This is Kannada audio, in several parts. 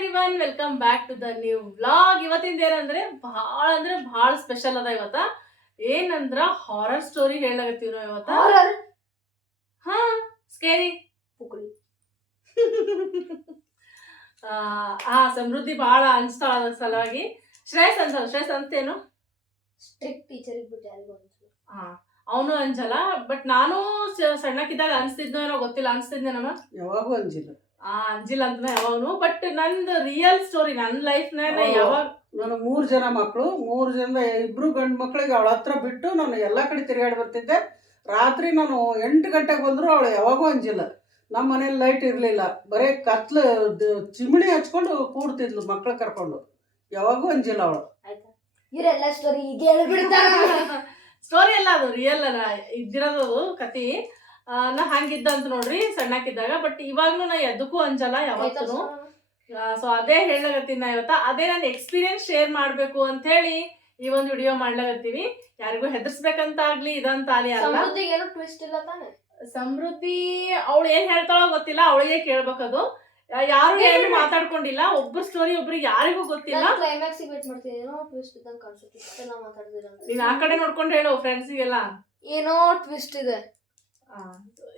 Everyone welcome back to the new vlog ಇವತ್ತಿಂದ ಏನಂದ್ರೆ ಭಾಳ ಅಂದ್ರೆ ಭಾಳ ಸ್ಪೆಷಲ್ ಅದ ಇವತ್ತ. ಏನಂದ್ರ ಹಾರರ್ ಸ್ಟೋರಿ ಹೇಳಾಗತ್ತೀವಿ ನಾವು ಇವತ್ತ. ಹಾರರ್ ಹಾ ಸ್ಕೇರಿ ಆ ಸಮೃದ್ಧಿ ಬಹಳ ಅನ್ಸ್ತಾಳ ಅದ ಸಲುವಾಗಿ. ಶ್ರೇಯಸ್ ಅಂತ ಶ್ರೇಯಸ್ ಅಂತೇನು ಸ್ಟ್ರಿಕ್ಟ್ ಟೀಚರ್ ಅನ್ಸಲ್ಲ. ಹಾ ಅವನು ಅಂಜಲ್ಲ ಬಟ್ ನಾನು ಸಣ್ಣಕ್ಕಿದ್ದಾಗ ಅನ್ಸ್ತಿದ್ನೋ ಏನೋ ಗೊತ್ತಿಲ್ಲ ಅನ್ಸ್ತಿದ್ದೆ ನಮ್ಮ ಯಾವಾಗೂ ಅಂಜಿಲ್ಲ. ಆ ಅಂಜಿಲ್ಲ ಅಂತ ಯಾವಾಗನು ಬಟ್ ನಂದು ರಿಯಲ್ ಸ್ಟೋರಿ ನನ್ನ ಲೈಫ್ನಾಗ ಹೌದು. ಯಾವಾಗ ನಾನು ಮೂರು ಜನ ಮಕ್ಕಳು ಮೂರು ಜನ ಇಬ್ರು ಗಂಡು ಮಕ್ಕಳಿಗೆ ಅವಳ ಹತ್ರ ಬಿಟ್ಟು ನಾನು ಎಲ್ಲ ಕಡೆ ತಿರುಗಾಡಿ ಬರ್ತಿದ್ದೆ. ರಾತ್ರಿ ನಾನು ಎಂಟು ಗಂಟೆಗೆ ಬಂದರೂ ಅವಳು ಯಾವಾಗೂ ಅಂಜಿಲ್ಲ ನಮ್ಮ ಮನೇಲಿ ಲೈಟ್ ಇರಲಿಲ್ಲ. ಬರೀ ಕತ್ಲು ಚಿಮಿಣಿ ಹಚ್ಕೊಂಡು ಕೂಡ್ತಿದ್ಲು ಮಕ್ಳು ಕರ್ಕೊಂಡು. ಯಾವಾಗೂ ಅಂಜಿಲ್ಲ ಅವಳು. ಇವರೆಲ್ಲ ಸ್ಟೋರಿ ಈಗ ಸ್ಟೋರಿ ಅಲ್ಲ ಅದು ರಿಯಲ್ ಅಲ್ಲ. ಇದ್ದಿರೋದು ಕತಿ ನಾ ಹಂಗಿದ್ದ ಅಂತ ನೋಡ್ರಿ ಸಣ್ಣಕ್ಕಿದ್ದಾಗ ಬಟ್ ಇವಾಗ್ನು ನಾ ಎದಕ್ಕೂ ಅಂಜಲ್ಲ ಯಾವತ್ತೂ ಸೊ ಅದೇ ಹೇಳಕತ್ತೀನಿ ನಾ ಇವತ್ತ. ಅದೇ ನನ್ನ ಎಕ್ಸ್ಪೀರಿಯನ್ಸ್ ಶೇರ್ ಮಾಡ್ಬೇಕು ಅಂತ ಹೇಳಿ ಈ ಒಂದು ವಿಡಿಯೋ ಮಾಡ್ಲಾಗತ್ತೀವಿ ಯಾರಿಗೂ ಹೆದರ್ಸ್ಬೇಕಂತ ಆಗ್ಲಿ ಇದಂತ ಆಗ್ಲಿ ಅಲ್ಲ ಟ್ವಿಸ್ಟ್ ಇಲ್ಲ ತಾನೆ? ಸಮೃದ್ಧಿ ಅವಳು ಏನ್ ಹೇಳ್ತಾಳೋ ಗೊತ್ತಿಲ್ಲ ಅವಳಿಗೆ ಕೇಳ್ಬೇಕದು. ಯಾರು ಏನು ಮಾತಾಡ್ಕೊಂಡಿಲ್ಲ ಒಬ್ರು ಸ್ಟೋರಿ ಒಬ್ರಿಗೆ ಯಾರಿಗೂ ಗೊತ್ತಿಲ್ಲ. ನಾನು ಕ್ಲೈಮ್ಯಾಕ್ಸ್ ವೇಟ್ ಮಾಡ್ತೀನಿ ಏನೋ ಟ್ವಿಸ್ಟ್ ಇದ್ದಂಗೆ ಕಾಣಿಸುತ್ತೆ ಇಷ್ಟೆಲ್ಲ ಮಾತಾಡ್ದಿರ ನೀನ್ ಆ ಕಡೆ ನೋಡ್ಕೊಂಡು ಹೇಳು ಫ್ರೆಂಡ್ಸಿಗೆಲ್ಲ ಏನೋ ಟ್ವಿಸ್ಟ್ ಇದೆ.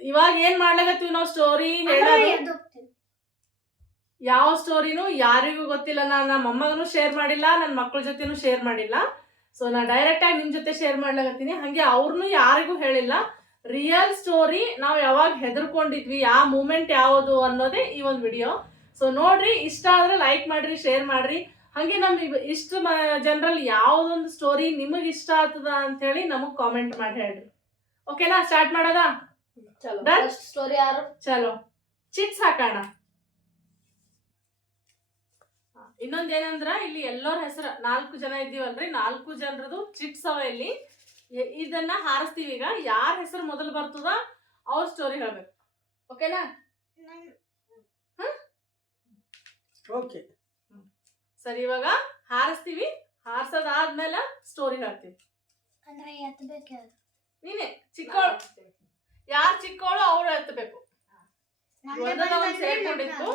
ಇವಾಗ ಏನ್ ಮಾಡ್ಲಾಗತ್ತೀವಿ ನಾವು ಸ್ಟೋರಿ ಹೇಳೋದು? ಯಾವ ಸ್ಟೋರಿನೂ ಯಾರಿಗೂ ಗೊತ್ತಿಲ್ಲ. ನಾನು ನಮ್ಮ ಅಮ್ಮಗನು ಶೇರ್ ಮಾಡಿಲ್ಲ ನನ್ನ ಮಕ್ಕಳ ಜೊತೆನೂ ಶೇರ್ ಮಾಡಿಲ್ಲ. ಸೊ ನಾ ಡೈರೆಕ್ಟ್ ಆಗಿ ನಿಮ್ ಜೊತೆ ಶೇರ್ ಮಾಡ್ಲಾಗತ್ತೀನಿ ಹಂಗೆ ಅವ್ರನ್ನೂ ಯಾರಿಗೂ ಹೇಳಿಲ್ಲ. ರಿಯಲ್ ಸ್ಟೋರಿ ನಾವು ಯಾವಾಗ ಹೆದರ್ಕೊಂಡಿದ್ವಿ ಯಾವ ಮೂಮೆಂಟ್ ಯಾವುದು ಅನ್ನೋದೇ ಈ ಒಂದು ವಿಡಿಯೋ ಸೊ ನೋಡ್ರಿ ಇಷ್ಟ ಆದ್ರೆ ಲೈಕ್ ಮಾಡ್ರಿ ಶೇರ್ ಮಾಡ್ರಿ. ಹಂಗೆ ನಮ್ ಇಷ್ಟು ಇಷ್ಟ ಜನರಲ್ಲಿ ಯಾವ್ದೊಂದು ಸ್ಟೋರಿ ನಿಮಗೆ ಇಷ್ಟ ಆಗ್ತದ ಅಂತ ಹೇಳಿ ನಮಗ್ ಕಾಮೆಂಟ್ ಮಾಡಿ ಹೇಳ್ರಿ. ಓಕೆನಾ? ಸ್ಟಾರ್ಟ್ ಮಾಡೋದಾ? ಚಲೋ. Done? ಫಸ್ಟ್ ಸ್ಟೋರಿ ಯಾರು? ಚಲೋ. ಚಿಟ್ಸ್ ಹಾಕೋಣ. ಇನ್ನೊಂದೇನಂದ್ರ ಇಲ್ಲಿ ಎಲ್ಲರ ಹೆಸರು ನಾಲ್ಕು ಜನ ಇದ್ದೀವಲ್ರಿ ನಾಲ್ಕು ಜನರದು ಚಿಟ್ಸ್ ಅವ ಇಲ್ಲಿ. ಇ- ಇದನ್ನ ಹಾರಿಸ್ತೀವಿ ಈಗ. ಯಾರ ಹೆಸರು ಮೊದಲು ಬರ್ತದ ಅವ್ರ ಸ್ಟೋರಿ ಹೇಳ್ಬೇಕು. ಓಕೆನಾ? ಓಕೆ. ಸರಿ ಇವಾಗ ಹಾರಿಸ್ತೀವಿ. ಹಾರಿಸೋದಾದ್ಮೇಲೆ ಸ್ಟೋರಿ ಹೇಳ್ತೀವಿ. ಅಂದ್ರೆ ಎತ್ತಬೇಕು ನೀನೆ ಚಿಕ್ಕವಳು ಯಾರು ಚಿಕ್ಕವಳು ಅವ್ರು ಎತ್ತಬೇಕು. ಸೇರ್ಕೊಂಡಿತ್ತು.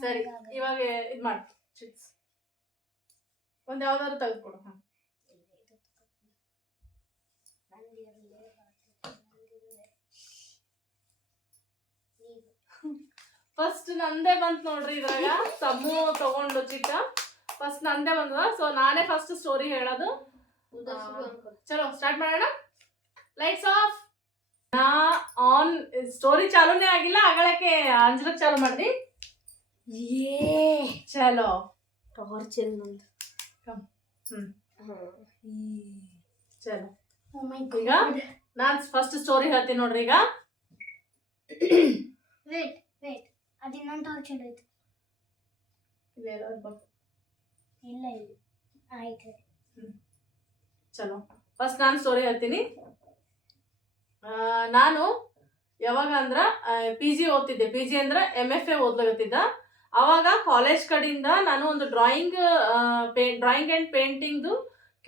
ಸರಿ. ಇವಾಗ ಇದ್ ಮಾಡಿ ಚಿಪ್ಸ್. ಒಂದ್ ಯಾವ್ದಾದ್ರು ತೆಗೆದುಕೊಡು ಹಾ. ಫಸ್ಟ್ ನಂದೇ ಬಂತು ನೋಡ್ರಿ ಇದ್ರಾಗ ತಮ್ಮು ತಗೊಂಡು ಚಿಕ್ಕ. ಫಸ್ಟ್ ನಂದೇ ಬಂದದ ಸೊ ನಾನೇ ಫಸ್ಟ್ ಸ್ಟೋರಿ ಹೇಳೋದು. ಚಲೋ ಸ್ಟಾರ್ಟ್ ಮಾಡೋಣ? ಲೈಟ್ಸ್ ಆಫ್ ನಾ ಆನ್ ಸ್ಟೋರಿ ಚಾಲೂನೇ ಆಗಿಲ್ಲ ಅಗಳಕ್ಕೆ ಅಂಜಲಕ್ ಚಾಲು ಮಾಡ್ರಿ ಏ. ಚಲೋ. ಟಾರ್ಚರ್ ನಂದು ಕಮ್ ಹ್ಮ್. ಚಲೋ. Oh ಈಗ ನಾನು ಫಸ್ಟ್ ಸ್ಟೋರಿ ಹೇಳ್ತೀನಿ ನೋಡ್ರಿ ಈಗ. ವೇಟ್ ವೇಟ್ ಅದು ಇನ್ನೊಂದು ಟಾರ್ಚರ್ ಆಯ್ತು ಇಲ್ಲಿ ಇಲ್ಲ ಇಲ್ಲ ಆಯ್ತು. ಚಲೋ. ಫಸ್ಟ್ ನಾನು ಸ್ಟೋರಿ ಹೇಳ್ತೀನಿ. ನಾನು ಯಾವಾಗ ಅಂದ್ರ ಪಿ ಜಿ ಓದ್ತಿದ್ದೆ. ಪಿ ಜಿ ಅಂದ್ರೆ ಎಂ ಎಫ್ ಎ ಓದ್ಲಾಗತ್ತಿದ್ದ ಅವಾಗ ಕಾಲೇಜ್ ಕಡೆಯಿಂದ ನಾನು ಒಂದು ಡ್ರಾಯಿಂಗ್ ಡ್ರಾಯಿಂಗ್ ಆ್ಯಂಡ್ ಪೇಂಟಿಂಗ್ದು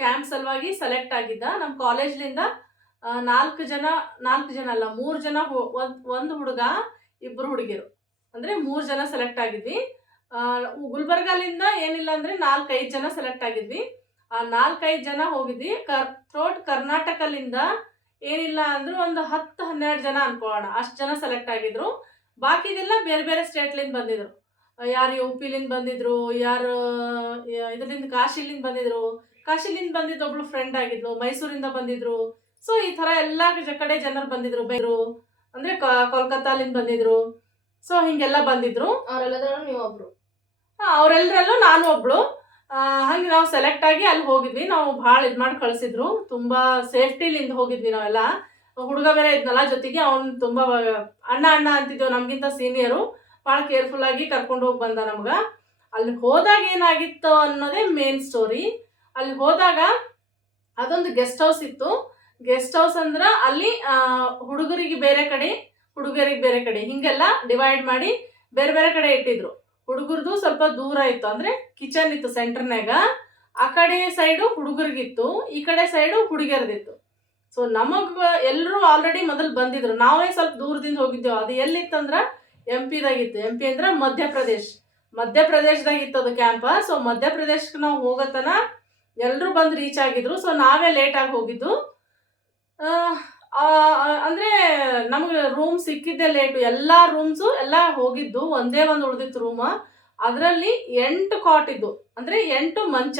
ಕ್ಯಾಂಪ್ ಸಲುವಾಗಿ ಸೆಲೆಕ್ಟ್ ಆಗಿದ್ದ. ನಮ್ಮ ಕಾಲೇಜ್ಲಿಂದ ನಾಲ್ಕು ಜನ ನಾಲ್ಕು ಜನ ಅಲ್ಲ, ಮೂರು ಜನ ಒಂದ್ ಹುಡುಗ ಇಬ್ಬರು ಹುಡುಗಿರು. ಅಂದರೆ ಮೂರು ಜನ ಸೆಲೆಕ್ಟ್ ಆಗಿದ್ವಿ. ಗುಲ್ಬರ್ಗಾಲಿಂದ ಏನಿಲ್ಲ ಅಂದರೆ ನಾಲ್ಕೈದು ಜನ ಸೆಲೆಕ್ಟ್ ಆಗಿದ್ವಿ. ಆ ನಾಲ್ಕೈದು ಜನ ಹೋಗಿದ್ವಿ. ಕರ್ ಥ್ರೋಟ್ ಕರ್ನಾಟಕಲಿಂದ ಏನಿಲ್ಲ ಅಂದರೂ ಒಂದು ಹತ್ತು ಹನ್ನೆರಡು ಜನ ಅನ್ಕೊಳ್ಳೋಣ. ಅಷ್ಟು ಜನ ಸೆಲೆಕ್ಟ್ ಆಗಿದ್ರು. ಬಾಕಿದೆಲ್ಲ ಬೇರೆ ಬೇರೆ ಸ್ಟೇಟ್ಲಿಂದ ಬಂದಿದ್ರು. ಯಾರು ಯು ಪಿಲಿಂದ ಬಂದಿದ್ರು ಯಾರು ಇದರಿಂದ ಕಾಶಿಲಿಂದ ಬಂದಿದ್ರು. ಕಾಶಿಲಿಂದ ಬಂದಿದ್ದು ಒಬ್ಳು ಫ್ರೆಂಡ್ ಆಗಿದ್ಲು ಮೈಸೂರಿಂದ ಬಂದಿದ್ರು. ಸೊ ಈ ಥರ ಎಲ್ಲ ಕಡೆ ಜನರು ಬಂದಿದ್ರು ಬೇರು ಅಂದರೆ ಕೋಲ್ಕತ್ತಾಲಿಂದ ಬಂದಿದ್ರು. ಸೊ ಹಿಂಗೆಲ್ಲ ಬಂದಿದ್ರು. ಅವ್ರೆಲ್ಲದ್ರೂ ನೀವು ಒಬ್ರು ಅವರೆಲ್ಲರಲ್ಲೂ ನಾನು ಒಬ್ಳು. ಹಂಗೆ ನಾವು ಸೆಲೆಕ್ಟ್ ಆಗಿ ಅಲ್ಲಿ ಹೋಗಿದ್ವಿ. ನಾವು ಭಾಳ ಇದು ಮಾಡಿ ಕಳಿಸಿದ್ರು. ತುಂಬ ಸೇಫ್ಟಿಲಿಂದ ಹೋಗಿದ್ವಿ ನಾವೆಲ್ಲ. ಹುಡುಗ ಬೇರೆ ಇದ್ನಲ್ಲ, ಜೊತೆಗೆ ಅವ್ನು ತುಂಬ, ಅಣ್ಣ ಅಣ್ಣ ಅಂತಿದ್ದೆವು ನಮಗಿಂತ ಸೀನಿಯರು ಭಾಳ ಕೇರ್ಫುಲ್ ಆಗಿ ಕರ್ಕೊಂಡು ಹೋಗಿ ಬಂದ ನಮ್ಗೆ. ಅಲ್ಲಿ ಹೋದಾಗ ಏನಾಗಿತ್ತು ಅನ್ನೋದೇ ಮೇನ್ ಸ್ಟೋರಿ ಅಲ್ಲಿ ಹೋದಾಗ ಅದೊಂದು ಗೆಸ್ಟ್ ಹೌಸ್ ಇತ್ತು. ಗೆಸ್ಟ್ ಹೌಸ್ ಅಂದ್ರೆ ಅಲ್ಲಿ ಹುಡುಗರಿಗೆ ಬೇರೆ ಕಡೆ ಹುಡುಗರಿಗೆ ಬೇರೆ ಕಡೆ ಹಿಂಗೆಲ್ಲ ಡಿವೈಡ್ ಮಾಡಿ ಬೇರೆ ಬೇರೆ ಕಡೆ ಇಟ್ಟಿದ್ರು. ಹುಡುಗರದು ಸ್ವಲ್ಪ ದೂರ ಇತ್ತು. ಅಂದ್ರೆ ಕಿಚನ್ ಇತ್ತು ಸೆಂಟರ್ನಾಗ ಆ ಕಡೆ ಸೈಡು ಹುಡುಗರಿಗಿತ್ತು, ಈ ಕಡೆ ಸೈಡು ಹುಡುಗಿಯರ್ದಿತ್ತು. ಸೊ ನಮಗ್ ಎಲ್ಲರೂ ಆಲ್ರೆಡಿ ಮೊದಲು ಬಂದಿದ್ರು. ನಾವೇ ಸ್ವಲ್ಪ ದೂರದಿಂದ ಹೋಗಿದ್ದೆವು. ಅದು ಎಲ್ಲಿತ್ತಂದ್ರ ಎಂ ಪಿದಾಗಿತ್ತು ಎಂ ಪಿ ಅಂದ್ರೆ ಮಧ್ಯಪ್ರದೇಶ್. ಮಧ್ಯಪ್ರದೇಶದಾಗ ಇತ್ತು ಅದು ಕ್ಯಾಂಪ ಸೊ ಮಧ್ಯಪ್ರದೇಶಕ್ಕೆ ನಾವು ಹೋಗತನ ಎಲ್ಲರೂ ಬಂದು ರೀಚ್ ಆಗಿದ್ರು. ಸೊ ನಾವೇ ಲೇಟಾಗಿ ಹೋಗಿದ್ದು. ಅಂದ್ರೆ ನಮಗೆ ರೂಮ್ ಸಿಕ್ಕಿದ್ದೆ ಲೇಟು ಎಲ್ಲ ರೂಮ್ಸು ಎಲ್ಲ ಹೋಗಿದ್ದು. ಒಂದೇ ಒಂದು ಉಳಿದಿತ್ತು ರೂಮ ಅದರಲ್ಲಿ ಎಂಟು ಕಾಟ್ ಇದ್ದು. ಅಂದ್ರೆ ಎಂಟು ಮಂಚ.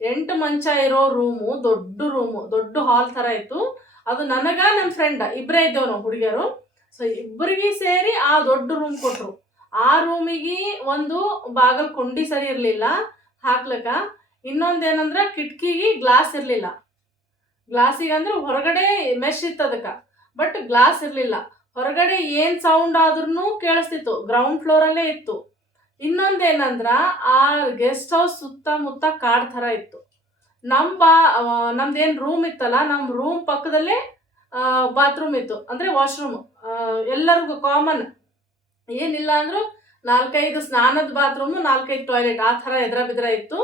ಎಂಟು ಮಂಚ ಇರೋ ರೂಮು ದೊಡ್ಡ ರೂಮು ದೊಡ್ಡ ಹಾಲ್ ಥರ ಇತ್ತು. ಅದು ನನಗ ನನ್ನ ಫ್ರೆಂಡ್ ಇಬ್ಬರೇ ಇದ್ದೇವೆ ನಾವು ಹುಡುಗಿಯರು. ಸೊ ಇಬ್ಬರಿಗೆ ಸೇರಿ ಆ ದೊಡ್ಡ ರೂಮ್ ಕೊಟ್ರು. ಆ ರೂಮಿಗೆ ಒಂದು ಬಾಗಲ್ ಕೊಂಡಿ ಸರಿ ಇರಲಿಲ್ಲ. ಹಾಕ್ಲಕ್ಕ. ಇನ್ನೊಂದೇನಂದ್ರೆ ಕಿಟಕಿಗೆ ಗ್ಲಾಸ್ ಇರಲಿಲ್ಲ. ಗ್ಲಾಸಿಗೆ ಅಂದ್ರೆ ಹೊರಗಡೆ ಮೆಶ್ ಇತ್ತು ಅದಕ್ಕೆ. ಬಟ್ ಗ್ಲಾಸ್ ಇರಲಿಲ್ಲ. ಹೊರಗಡೆ ಏನು ಸೌಂಡ್ ಆದ್ರೂ ಕೇಳಿಸ್ತಿತ್ತು. ಗ್ರೌಂಡ್ ಫ್ಲೋರಲ್ಲೇ ಇತ್ತು. ಇನ್ನೊಂದೇನಂದ್ರ ಆ ಗೆಸ್ಟ್ ಹೌಸ್ ಸುತ್ತಮುತ್ತ ಕಾಡ್ ಥರ ಇತ್ತು. ನಮ್ಮ ಬಾ ನಮ್ದೇನು ರೂಮ್ ಇತ್ತಲ್ಲ ನಮ್ಮ ರೂಮ್ ಪಕ್ಕದಲ್ಲೇ ಬಾತ್ರೂಮ್ ಇತ್ತು. ಅಂದರೆ ವಾಶ್ರೂಮ್ ಎಲ್ಲರಿಗೂ ಕಾಮನ್ ಏನಿಲ್ಲ ಅಂದರೂ ನಾಲ್ಕೈದು ಸ್ನಾನದ ಬಾತ್ರೂಮು ನಾಲ್ಕೈದು ಟಾಯ್ಲೆಟ್ ಆ ಥರ ಎದ್ರ ಬಿದ್ರ ಇತ್ತು.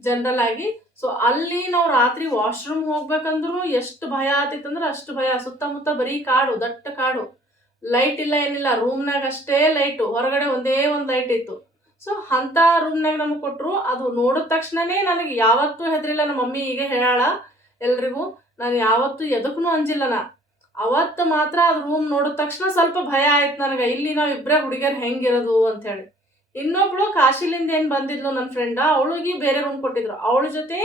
ಜನರಲ್ ಆಗಿ ಸೊ ಅಲ್ಲಿ ನಾವು ರಾತ್ರಿ ವಾಶ್ರೂಮ್ ಹೋಗ್ಬೇಕಂದ್ರೂ ಎಷ್ಟು ಭಯ ಆತಿತ್ತಂದ್ರೆ ಅಷ್ಟು ಭಯ. ಸುತ್ತಮುತ್ತ ಬರೀ ಕಾಡು, ದಟ್ಟ ಕಾಡು. ಲೈಟ್ ಇಲ್ಲ, ಏನಿಲ್ಲ. ರೂಮ್ನಾಗ ಅಷ್ಟೇ ಲೈಟು ಹೊರಗಡೆ ಒಂದೇ ಒಂದು ಲೈಟ್ ಇತ್ತು. ಸೊ ಅಂಥ ರೂಮ್ನಾಗ ನಮಗೆ ಕೊಟ್ಟರು ಅದು ನೋಡಿದ ತಕ್ಷಣನೇ ನನಗೆ ಯಾವತ್ತೂ ಹೆದರಿಲ್ಲ. ನಮ್ಮ ಮಮ್ಮಿ ಈಗ ಹೇಳಾಳ. ಎಲ್ರಿಗೂ, ನಾನು ಯಾವತ್ತೂ ಎದಕ್ಕೂ ಅಂಜಿಲ್ಲ ನಾ. ಅವತ್ತು ಮಾತ್ರ ಅದು ರೂಮ್ ನೋಡಿದ ತಕ್ಷಣ ಸ್ವಲ್ಪ ಭಯ ಆಯ್ತು ನನಗೆ. ಇಲ್ಲಿ ನಾವು ಇಬ್ಬರೇ ಹುಡುಗಿಯರು ಹೆಂಗಿರೋದು ಅಂಥೇಳಿ ಇನ್ನೊಬ್ಳು ಕಾಶಿಲಿಂದ ಏನು ಬಂದಿದ್ಲು ನನ್ನ ಫ್ರೆಂಡ್ ಅವಳಿಗೆ ಬೇರೆ ರೂಮ್ ಕೊಟ್ಟಿದ್ರು. ಅವಳ ಜೊತೆ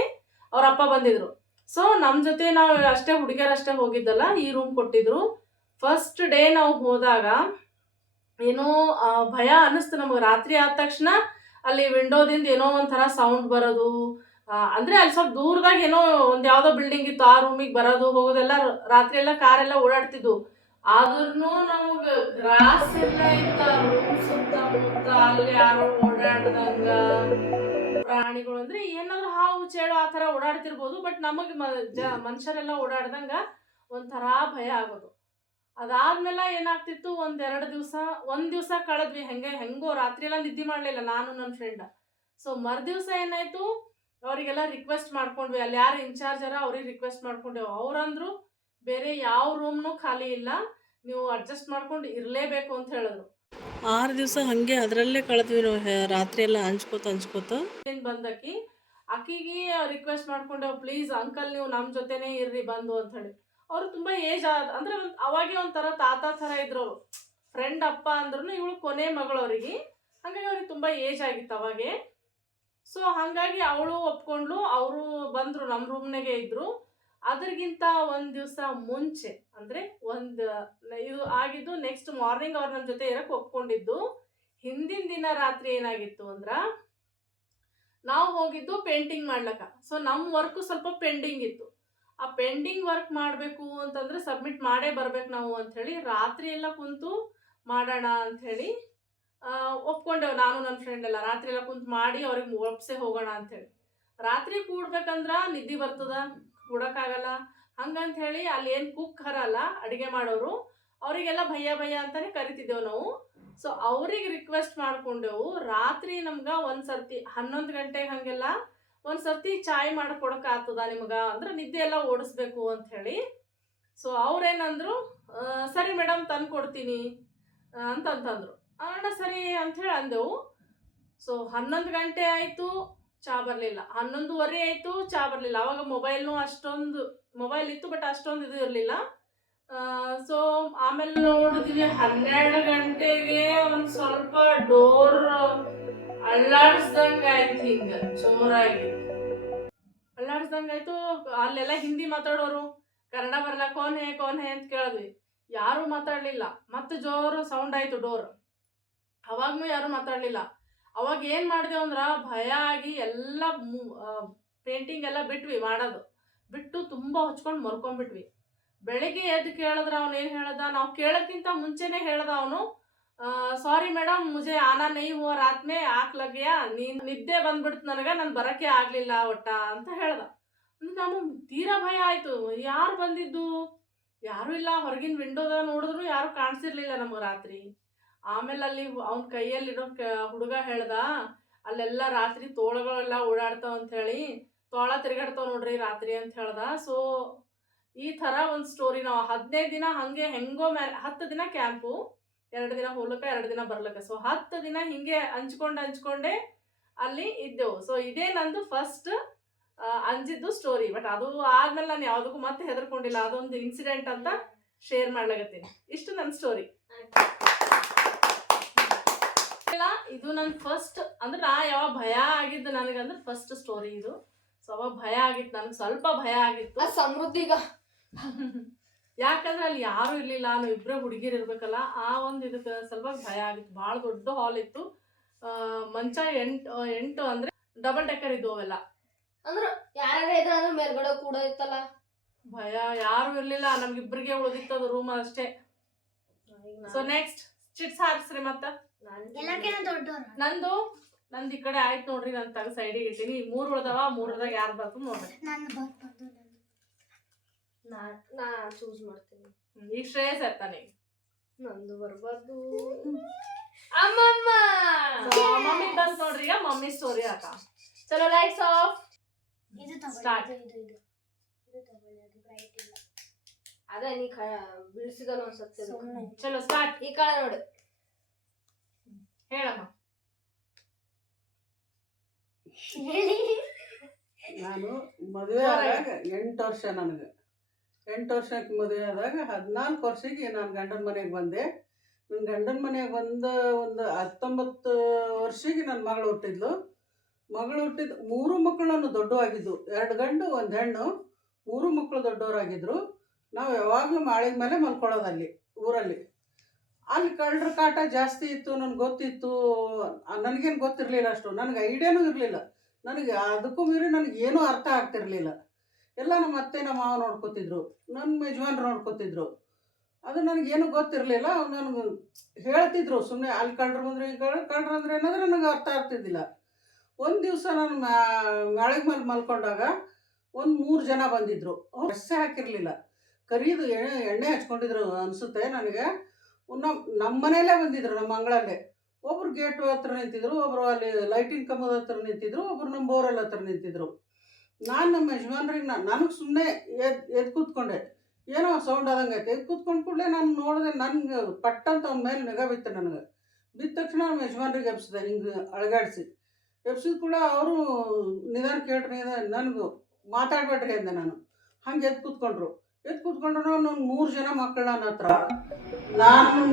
ಅವ್ರ ಅಪ್ಪ ಬಂದಿದ್ರು. ಸೊ ನಮ್ಮ ಜೊತೆ ನಾವು ಅಷ್ಟೇ ಹುಡುಗಿಯರಷ್ಟೇ ಹೋಗಿದ್ದಲ್ಲ, ಈ ರೂಮ್ ಕೊಟ್ಟಿದ್ರು. ಫಸ್ಟ್ ಡೇ ನಾವು ಹೋದಾಗ ಏನೋ ಭಯ ಅನ್ನಿಸ್ತು ನಮಗೆ. ರಾತ್ರಿ ಆದ ತಕ್ಷಣ ಅಲ್ಲಿ ವಿಂಡೋದಿಂದ ಏನೋ ಒಂಥರ ಸೌಂಡ್ ಬರೋದು. ಅಂದರೆ ಅಂದ್ರೆ ಅಲ್ಲಿ ಸ್ವಲ್ಪ ದೂರದಾಗ ಏನೋ ಒಂದು ಯಾವುದೋ ಬಿಲ್ಡಿಂಗ್ ಇತ್ತು, ಆ ರೂಮಿಗೆ ಬರೋದು, ಹೋಗೋದೆಲ್ಲ ರಾತ್ರಿ ಎಲ್ಲ ಕಾರೆಲ್ಲ ಓಡಾಡ್ತಿದ್ವು. ಆದ್ರೂ ನಮಗೆ ಗ್ರಾಸ್ ಎಲ್ಲ ಇತ್ತ, ರೂಮ್ ಸುತ್ತಮುತ್ತ ಅಲ್ಲಿ ಯಾರೋ ಓಡಾಡ್ದಂಗ. ಪ್ರಾಣಿಗಳು ಅಂದ್ರೆ ಏನಾದ್ರು ಹಾವು, ಚೇಳು ಆ ಥರ ಓಡಾಡ್ತಿರ್ಬೋದು ಬಟ್ ನಮಗೆ ಮನುಷ್ಯರೆಲ್ಲ ಓಡಾಡ್ದಂಗ ಒಂಥರ ಭಯ ಆಗೋದು. ಅದಾದ್ಮೇಲೆ ಏನಾಗ್ತಿತ್ತು, ಒಂದೆರಡು ದಿವಸ, ಒಂದು ದಿವಸ ಕಳೆದ್ವಿ, ಹೆಂಗೆ, ಹೆಂಗೋ ರಾತ್ರಿ ಎಲ್ಲ ನಿದ್ದೆ ಮಾಡಲಿಲ್ಲ ನಾನು ನನ್ನ ಫ್ರೆಂಡ್ ಸೊ ಮರುದಿವಸ ಏನಾಯ್ತು, ಅವರಿಗೆಲ್ಲ ರಿಕ್ವೆಸ್ಟ್ ಮಾಡ್ಕೊಂಡ್ವಿ. ಅಲ್ಲಿ ಯಾರು ಇನ್ಚಾರ್ಜ್ ಅರ, ಅವ್ರಿಗೆ ರಿಕ್ವೆಸ್ಟ್ ಮಾಡ್ಕೊಂಡೆವು. ಅವ್ರಂದ್ರು ಬೇರೆ ಯಾವ ರೂಮ್ನೂ ಖಾಲಿ ಇಲ್ಲ ನೀವು ಅಡ್ಜಸ್ಟ್ ಮಾಡ್ಕೊಂಡು ಇರಲೇಬೇಕು ಅಂತ ಹೇಳಿದ್ರು. ಆರು ದಿವಸ ಹಾಗೆ ಅದರಲ್ಲೇ ಕಳೆದ್ವಿ ನಾವು ರಾತ್ರಿ ಎಲ್ಲ ಹಂಚ್ಕೋತ ಹಂಚ್ಕೋತ. ಬಂದಕ್ಕಿ ಆಕಿಗೆ ರಿಕ್ವೆಸ್ಟ್ ಮಾಡ್ಕೊಂಡೆವು ಪ್ಲೀಸ್ ಅಂಕಲ್ ನೀವು ನಮ್ಮ ಜೊತೆನೇ ಇರ್ರಿ ಬಂದು ಅಂತ ಹೇಳಿ. ಅವರು ತುಂಬ ಏಜ್ ಆದ ಅಂದ್ರೆ ಒಂದ್- ಅವಾಗೆ ಒಂಥರ ತಾತ ಥರ ಇದ್ರು ಅವರು. ಫ್ರೆಂಡ್ ಅಪ್ಪ ಅಂದ್ರೂ ಇವಳು ಕೊನೆ ಮಗಳು ಅವರಿಗೆ. ಹಾಗಾಗಿ ಅವ್ರಿಗೆ ತುಂಬ ಏಜ್ ಆಗಿತ್ತು ಅವಾಗೆ. ಸೊ ಹಾಗಾಗಿ ಅವಳು ಒಪ್ಕೊಂಡ್ಲು ಅವರು ಬಂದರು ನಮ್ಮ ರೂಮ್ನಾಗೆ ಇದ್ರು. ಅದ್ರಗಿಂತ ಒಂದು ದಿವಸ ಮುಂಚೆ, ಅಂದರೆ ಒಂದು ಇದು ಆಗಿದ್ದು ನೆಕ್ಸ್ಟ್ ಮಾರ್ನಿಂಗ್ ಅವ್ರು ನಮ್ಮ ಜೊತೆ ಇರಕ್ಕೆ ಒಪ್ಕೊಂಡಿದ್ದು. ಹಿಂದಿನ ದಿನ ರಾತ್ರಿ ಏನಾಗಿತ್ತು ಅಂದ್ರೆ, ನಾವು ಹೋಗಿದ್ದು ಪೇಂಟಿಂಗ್ ಮಾಡ್ಲಕ್ಕ. ಸೊ ನಮ್ಮ ವರ್ಕು ಸ್ವಲ್ಪ ಪೆಂಡಿಂಗ್ ಇತ್ತು. ಆ ಪೆಂಡಿಂಗ್ ವರ್ಕ್ ಮಾಡಬೇಕು ಅಂತಂದ್ರೆ ಸಬ್ಮಿಟ್ ಮಾಡೇ ಬರ್ಬೇಕು ನಾವು ಅಂಥೇಳಿ ರಾತ್ರಿ ಎಲ್ಲ ಕುಂತು ಮಾಡೋಣ ಹೇಳಿ ಒಪ್ಕೊಂಡೆವು ನಾನು ನನ್ನ ಫ್ರೆಂಡ್ ಎಲ್ಲ. ರಾತ್ರಿ ಎಲ್ಲ ಕುಂತು ಮಾಡಿ ಅವ್ರಿಗೆ ಒಪ್ಸೆ ಹೋಗೋಣ ಅಂಥೇಳಿ ರಾತ್ರಿ ಕೂಡ್ಬೇಕಂದ್ರ ನಿದ್ದೆ ಬರ್ತದ? ಕೂಡಕ್ಕಾಗಲ್ಲ. ಹಂಗಂತ ಹೇಳಿ ಅಲ್ಲಿ ಏನು ಕುಕ್ ಹರಲ್ಲ ಅಡುಗೆ ಮಾಡೋರು. ಅವರಿಗೆಲ್ಲ ಭಯ ಭಯ ಅಂತಾನೆ ಕರಿತಿದ್ದೆವು ನಾವು. ಸೊ ಅವ್ರಿಗೆ ರಿಕ್ವೆಸ್ಟ್ ಮಾಡ್ಕೊಂಡೆವು, ರಾತ್ರಿ ನಮ್ಗೆ ಒಂದು ಸರ್ತಿ ಹನ್ನೊಂದು ಗಂಟೆಗೆ ಹಾಗೆಲ್ಲ ಒಂದು ಸರ್ತಿ ಚಾಯ್ ಮಾಡ್ಕೊಡಕ್ಕೆ ಆಗ್ತದ ನಿಮ್ಗೆ? ಅಂದ್ರೆ ನಿದ್ದೆ ಎಲ್ಲ ಓಡಿಸ್ಬೇಕು ಅಂತ ಹೇಳಿ ಸೊ ಅವ್ರೇನಂದ್ರು ಸರಿ ಮೇಡಮ್ ತಂದು ಕೊಡ್ತೀನಿ. ಅಂತಂತಂದ್ರು. ಅಣ್ಣ ಸರಿ ಅಂಥೇಳಿ ಅಂದೆವು. ಸೊ ಹನ್ನೊಂದು ಗಂಟೆ ಆಯಿತು. ಚಾ ಬರಲಿಲ್ಲ. ಹನ್ನೊಂದುವರೆ ಆಯಿತು, ಚಾ ಬರಲಿಲ್ಲ. ಅವಾಗ ಮೊಬೈಲ್ನು ಅಷ್ಟೊಂದು ಮೊಬೈಲ್ ಇತ್ತು ಬಟ್ ಅಷ್ಟೊಂದು ಇದು ಇರಲಿಲ್ಲ. ಸೊ ಆಮೇಲೆ ನೋಡಿದ್ವಿ ಹನ್ನೆರಡು ಗಂಟೆಗೆ ಒಂದು ಸ್ವಲ್ಪ ಡೋರ್ ಅಳ್ಳಾಡಿಸ್ದಂಗೆ ಆಯ್ತು ಹಿಂಗೆ, ಜೋರಾಗಿ. ಅಳ್ಳಾಡಿಸ್ದಂಗೆ ಆಯ್ತು, ಅಲ್ಲೆಲ್ಲ ಹಿಂದಿ ಮಾತಾಡೋರು, ಕನ್ನಡ ಬರಲ್ಲ ಕೋನ್ ಹೇ ಕೋನ್ ಹೇ ಅಂತ ಕೇಳಿದ್ವಿ. ಯಾರೂ ಮಾತಾಡಲಿಲ್ಲ. ಮತ್ತೆ ಜೋರು ಸೌಂಡ್ ಆಯಿತು ಡೋರ್ ಅವಾಗೂ ಯಾರೂ ಮಾತಾಡಲಿಲ್ಲ. ಅವಾಗ ಏನು ಮಾಡಿದೆವು ಅಂದ್ರೆ ಭಯ ಆಗಿ ಎಲ್ಲ ಪೇಂಟಿಂಗ್ ಎಲ್ಲ ಬಿಟ್ವಿ ಮಾಡೋದು. ಬಿಟ್ಟು ತುಂಬ ಹಚ್ಕೊಂಡು ಮರ್ಕೊಂಡ್ಬಿಟ್ವಿ. ಬೆಳಿಗ್ಗೆ ಎದ್ದು ಕೇಳಿದ್ರೆ ಅವನು ಏನು ಹೇಳ್ದ? ನಾವು ಕೇಳೋಕ್ಕಿಂತ ಮುಂಚೆನೇ ಹೇಳ್ದ ಅವನು ಸಾರಿ ಮೇಡಮ್ ಮುಜೆ ಆನಾ ನೈ ಹೋ ರಾತ್ ಮೇ ಆಕ್ ಲಗ್ಯಾ, ನೀನು ನಿದ್ದೆ ಬಂದ್ಬಿಡ್ತು ನನಗೆ, ನಾನು ಬರೋಕ್ಕೆ ಆಗಲಿಲ್ಲ ಒಟ್ಟ ಅಂತ ಹೇಳ್ದ. ನಮಗೆ ತೀರಾ ಭಯ ಆಯಿತು. ಯಾರು ಬಂದಿದ್ದು? ಯಾರೂ ಇಲ್ಲ, ಹೊರಗಿನ ವಿಂಡೋದಾಗ ನೋಡಿದ್ರು ಯಾರು ಕಾಣಿಸಿರ್ಲಿಲ್ಲ ನಮಗೆ ರಾತ್ರಿ. ಆಮೇಲೆ ಅಲ್ಲಿ ಅವನ ಕೈಯಲ್ಲಿಡೋ ಹುಡುಗ ಹೇಳ್ದ, ಅಲ್ಲೆಲ್ಲ ರಾತ್ರಿ ತೋಳಗಳೆಲ್ಲ ಓಡಾಡ್ತಾವ ಅಂತ ಹೇಳಿ, ತೋಳ ತಿರುಗಾಡ್ತಾವ ನೋಡ್ರಿ ರಾತ್ರಿ ಅಂತ ಹೇಳ್ದ. ಸೊ ಈ ಥರ ಒಂದು ಸ್ಟೋರಿ ನಾವು ಹದಿನೈದು ದಿನ ಹಾಗೆ ಹೆಂಗೋ ಮ್ಯಾ ಹತ್ತು ದಿನ ಕ್ಯಾಂಪು ಎರಡು ದಿನ ಹೋಗ್ಲಕ್ಕ ಎರಡು ದಿನ ಬರ್ಲಕ್ಕ ಸೊ ಹತ್ತು ದಿನ ಹಿಂಗೆ ಹಂಚ್ಕೊಂಡು ಹಂಚ್ಕೊಂಡೆ ಅಲ್ಲಿ ಇದ್ದೆವು. ಸೊ ಇದೇ ನಂದು ಫಸ್ಟ್ ಅಂಜಿದ್ದು ಸ್ಟೋರಿ ಬಟ್ ಅದು ಆದ್ಮೇಲೆ ನಾನು ಯಾವುದಕ್ಕೂ ಮತ್ತೆ ಹೆದರ್ಕೊಂಡಿಲ್ಲ. ಅದೊಂದು ಇನ್ಸಿಡೆಂಟ್ ಅಂತ ಶೇರ್ ಮಾಡ್ಲಾಗತ್ತೀನಿ ಇಷ್ಟು ನನ್ನ ಸ್ಟೋರಿ ಇದು ನನ್ನ ಫಸ್ಟ್ ಅಂದ್ರೆ ನಾ ಯಾವಾಗ ಭಯ ಆಗಿದ್ದು ನನಗಂದ್ರೆ ಫಸ್ಟ್ ಸ್ಟೋರಿ ಇದು. ಸೊ ಅವಾಗ ಭಯ ಆಗಿತ್ತು ನನಗೆ ಸ್ವಲ್ಪ ಭಯ ಆಗಿತ್ತು. ಸಮೃದ್ಧಿಗ. ಯಾಕಂದ್ರೆ ಅಲ್ಲಿ ಯಾರು ಇರ್ಲಿಲ್ಲ ನಾನು ಇಬ್ಬರೇ ಹುಡುಗಿರು ಇರ್ಬೇಕಲ್ಲ ಆ ಒಂದು ಇದಕ್ಕೆ ಸ್ವಲ್ಪ ಭಯ ಆಗಿತ್ತು. ಭಾಳ ದೊಡ್ಡ ಹಾಲ್ ಇತ್ತು. ಮಂಚ ಎಂಟು ಎಂಟು ಅಂದ್ರೆ ಡಬಲ್ ಡೆಕ್ಕರ್ ಇದ್ವು ಅವೆಲ್ಲ ಅಂದ್ರೆ ಯಾರ್ಯಾರ ಇದ್ರ ಅಂದ್ರೆ ಮೇಲ್ಗಡೆ ಕೂಡ ಇತ್ತಲ್ಲ. ಭಯ ಯಾರು ಇರ್ಲಿಲ್ಲ ಇಬ್ಬರಿಗೆ ಉಳಿದಿತ್ತು ಅದು ರೂಮ್ ಅಷ್ಟೇ ಸೊ ನೆಕ್ಸ್ಟ್ ಚಿಟ್ಸ್ ಹಾರಿಸ್ರಿ ಮತ್ತ. ನಂದು ನಂದು ಈ ಕಡೆ ಆಯ್ತು ನೋಡ್ರಿ ನಾನು ತಗ ಸೈಡಿಗೆ ಇಟ್ಟಿನಿ. ಮೂರು ಉಳ್ದವ ಮೂರದಾಗ ಯಾರು ಬರ್ತು ನೋಡ್ರಿ. ನಾ ನಾ ಚೂಸ್ ಮಾಡ್ತೀನಿ. ಈಗ ಶ್ರೇಯಸ್ ಇರ್ತಾನೆ. ನಂದು ಬರ್ಬಾರ್ದು. ಅಮ್ಮಮ್ಮ! ಮಮ್ಮಿ ಬಂದ್ ನೋಡ್ರಿ ಈಗ ಮಮ್ಮಿ ಸ್ಟೋರಿ ಆಕ ಚಲೋ ಲೈಟ್ಸ್ ಆಫ್ ಇದು. ತಗೊಳ್ಳಿ ಇದು ಇದು ಇದು. ತಗೊಳ್ಳಿ ಅದು ಬ್ರೈಟ್ ಇಲ್ಲ. ಅದೇ ನೀ ಕ ಬಿಡಿಸಿದಲ್ಲ ಅನ್ಸತ್ತೆ. ಚಲೋ ಸ್ಟಾರ್ಟ್ ಈ ಕಡೆ ನೋಡು. ಹೇಳಮ್ಮ. ಹೇಳಿ ನಾನು ಮದುವೆ ಆದಾಗ ಎಂಟು ವರ್ಷ ನನಗೆ. ಎಂಟು ವರ್ಷಕ್ಕೆ ಮದುವೆ ಆದಾಗ ಹದಿನಾಲ್ಕು ವರ್ಷಕ್ಕೆ ನಾನು ಗಂಡನ ಮನೆಗೆ ಬಂದೆ. ನನ್ನ ಗಂಡನ ಮನೆಗೆ ಬಂದ ಒಂದು ಹತ್ತೊಂಬತ್ತು ವರ್ಷಕ್ಕೆ ನನ್ನ ಮಗಳು ಹುಟ್ಟಿದ್ಲು. ಮಗಳು ಹುಟ್ಟಿದ ಮೂರು ಮಕ್ಕಳು ನಾನು ದೊಡ್ಡವಾಗಿದ್ದು. ಎರಡು ಗಂಡು ಒಂದು ಹೆಣ್ಣು. ಮೂರು ಮಕ್ಕಳು ದೊಡ್ಡವರಾಗಿದ್ದರು ನಾವು ಯಾವಾಗಲೂ ಮಾಳಿಗೆ ಮೇಲೆ ಮಲ್ಕೊಳ್ಳೋದಲ್ಲಿ ಊರಲ್ಲಿ. ಅಲ್ಲಿ ಕಳ್ಳರ ಕಾಟ ಜಾಸ್ತಿ ಇತ್ತು ನನಗೆ ಗೊತ್ತಿತ್ತು. ನನಗೇನು ಗೊತ್ತಿರಲಿಲ್ಲ ಅಷ್ಟು. ನನಗೆ ಐಡಿಯಾನೂ ಇರಲಿಲ್ಲ. ನನಗೆ ಅದಕ್ಕೂ ಮೀರಿ ನನಗೆ ಏನೂ ಅರ್ಥ ಆಗ್ತಿರಲಿಲ್ಲ. ಎಲ್ಲ ನಮ್ಮ ಅತ್ತೆ, ನಮ್ಮ ಮಾವ ನೋಡ್ಕೊತಿದ್ರು. ನನ್ನ ಯಜಮಾನ್ರು ನೋಡ್ಕೊತಿದ್ರು. ಅದು ನನಗೇನು ಗೊತ್ತಿರಲಿಲ್ಲ. ನನಗೆ ಹೇಳ್ತಿದ್ರು. ಸುಮ್ಮನೆ ಅಲ್ಲಿ ಕಳ್ರು ಬಂದ್ರೆ ಈ ಕಳ್ರು ಅಂದ್ರೆ ಏನಾದ್ರೆ ನನಗೆ ಅರ್ಥ ಆಗ್ತಿದ್ದಿಲ್ಲ. ಒಂದು ದಿವಸ ನಾನು ಮಳೆಗೆ ಮೇಲೆ, ಮಲ್ಕೊಂಡಾಗ ಒಂದು ಮೂರು ಜನ ಬಂದಿದ್ರು. ಅವ್ರು ರಸ್ತೆ ಹಾಕಿರಲಿಲ್ಲ. ಕರೀದು ಎಣ್ಣೆ ಎಣ್ಣೆ ಹಚ್ಕೊಂಡಿದ್ರು ಅನಿಸುತ್ತೆ ನನಗೆ. ನಮ್ಮ ನಮ್ಮ ಬಂದಿದ್ರು, ನಮ್ಮ ಅಂಗಳಲ್ಲೇ. ಒಬ್ರು ಗೇಟ್ ಹತ್ರ ನಿಂತಿದ್ರು, ಒಬ್ರು ಅಲ್ಲಿ ಲೈಟಿಂಗ್ ಕಂಬದ ಹತ್ರ ನಿಂತಿದ್ರು, ಒಬ್ರು ನಮ್ಮ ಬೋರೆಲ್ ಹತ್ರ ನಿಂತಿದ್ರು. ನಾನು ನಮ್ಮ ಯಜಮಾನ್ರಿಗೆ ನನಗೆ ಸುಮ್ಮನೆ ಎದ್ ಎದ್ದು ಕೂತ್ಕೊಂಡೆ. ಏನೋ ಸೌಂಡ್ ಆದಂಗೆ ಆಯ್ತು. ಎದ್ದು ಕೂತ್ಕೊಂಡು ಕೂಡಲೇ ನಾನು ನೋಡಿದೆ ನನಗೆ ಪಟ್ಟಂತ ಅವ್ನ ಮೇಲೆ ನಿಗಾ ಬಿತ್ತು ನನಗೆ. ಬಿದ್ದ ತಕ್ಷಣ ನಮ್ಮ ಯಜಮಾನ್ರಿಗೆ ಎಬ್ಸಿದೆ, ಹಿಂಗೆ ಅಳಗಾಡಿಸಿ. ಎಬ್ಸಿದ ಕೂಡ ಅವರು ನಿಧಾನ ಕೇಳ್ರಿ ನನಗೂ ಮಾತಾಡಬೇಡ್ರಿ ಅಂದೆ ನಾನು. ಹಂಗೆ ಎದ್ದು ಕೂತ್ಕೊಂಡ್ರು. ಎದ್ದು ಕೂತ್ಕೊಂಡು ನಾನು ಮೂರು ಜನ ಮಕ್ಕಳು ನನ್ನ ಹತ್ರ. ನಾನು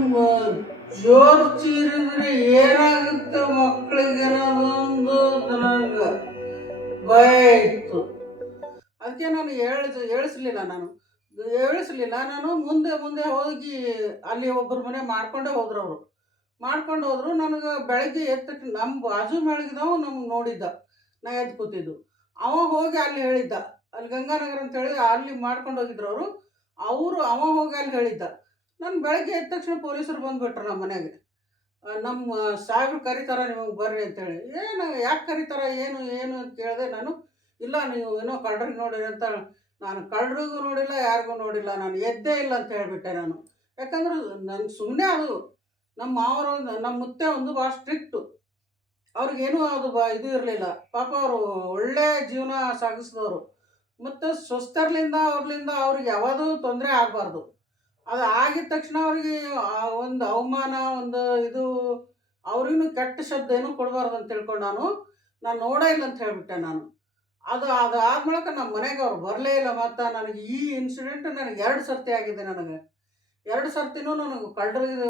ಜೋರು ಚೀರಿದ್ರೆ ಏನಾಗುತ್ತೆ ಮಕ್ಕಳಿಗೆ ಅನ್ನೋದೊಂದು ನನಗೆ ಭಯ ಇತ್ತು. ಅದಕ್ಕೆ ನಾನು ಹೇಳಿದ್, ಹೇಳಿಸ್ಲಿಲ್ಲ ನಾನು. ಹೇಳಿಸ್ಲಿಲ್ಲ. ನಾನು ಮುಂದೆ ಮುಂದೆ ಹೋಗಿ ಅಲ್ಲಿ ಒಬ್ಬರ ಮನೆ ಮಾಡ್ಕೊಂಡೇ ಹೋದ್ರು ಅವರು. ಮಾಡ್ಕೊಂಡು ಹೋದ್ರು ನನಗೆ ಬೆಳಗ್ಗೆ ಎತ್ತ ನಮ್ಮ ಬಾಜು ಬೆಳಗಿದವ ನಮ್ಗೆ ನೋಡಿದ್ದ. ನಾ ಎದ್ದು ಕೂತಿದ್ದು. ಅವ ಹೋಗಿ ಅಲ್ಲಿ ಹೇಳಿದ್ದ. ಅಲ್ಲಿ ಗಂಗಾನಗರ ಅಂತೇಳಿ ಅಲ್ಲಿ ಮಾಡ್ಕೊಂಡು ಹೋಗಿದ್ರು ಅವರು. ಅವರು ಅವ ಹೋಗಿ ಅಲ್ಲಿ ಹೇಳಿದ್ದ. ನಾನು ಬೆಳಗ್ಗೆ ಎದ್ದ ತಕ್ಷಣ ಪೊಲೀಸರು ಬಂದುಬಿಟ್ರು ನಮ್ಮ ಮನೆಗೆ. ನಮ್ಮ ಸಾಹೇಬ್ರು ಕರೀತಾರ ನಿಮಗೆ ಬರ್ರಿ ಅಂತೇಳಿ ಏನು, ಯಾಕೆ ಕರೀತಾರ, ಏನು ಏನು ಅಂತ ಕೇಳಿದೆ ನಾನು, ಇಲ್ಲ ನೀವು ಏನೋ ಕಳ್ರಿಗೆ ನೋಡಿರಿ ಅಂತ ನಾನು ಕಳ್ರಿಗೂ ನೋಡಿಲ್ಲ, ಯಾರಿಗೂ ನೋಡಿಲ್ಲ, ನಾನು ಎದ್ದೇ ಇಲ್ಲ ಅಂತ ಹೇಳಿಬಿಟ್ಟೆ ನಾನು. ಯಾಕಂದ್ರೆ ನನ್ನ ಸುಮ್ಮನೆ ಅದು ನಮ್ಮ ಮಾವರು ನಮ್ಮ ಮುತ್ತೆ ಒಂದು ಭಾಳ ಸ್ಟ್ರಿಕ್ಟು ಅವ್ರಿಗೇನೂ ಅದು ಬ, ಇದು ಇರಲಿಲ್ಲ. ಪಾಪ ಅವರು ಒಳ್ಳೆ ಜೀವನ ಸಾಗಿಸಿದವರು. ಮತ್ತು ಸ್ವಸ್ಥರ್ಲಿಂದ ಅವ್ರಲಿಂದ ಅವ್ರಿಗೆ ಯಾವುದು ತೊಂದರೆ ಆಗಬಾರ್ದು. ಅದು ಆಗಿದ ತಕ್ಷಣ ಅವ್ರಿಗೆ ಒಂದು ಅವಮಾನ, ಒಂದು ಇದು ಅವ್ರಿಗೂ ಕೆಟ್ಟ ಶಬ್ದ ಏನೂ ಕೊಡಬಾರ್ದು ಅಂತ ತಿಳ್ಕೊಂಡು ನಾನು ನಾನು ನೋಡೇ ಇಲ್ಲ ಅಂತ ಹೇಳಿಬಿಟ್ಟೆ ನಾನು. ಅದು ಅದು ಆದ್ಮೇಲೆ ನಮ್ಮ ಮನೆಗೆ ಅವ್ರು ಬರಲೇ ಇಲ್ಲ ಮತ್ತು ನನಗೆ ಈ ಇನ್ಸಿಡೆಂಟ್ ನನಗೆ ಎರಡು ಸರ್ತಿ ಆಗಿದೆ ನನಗೆ. ಎರಡು ಸರ್ತಿನೂ ನನಗೆ ಕಳ್ಳರಿಗೆ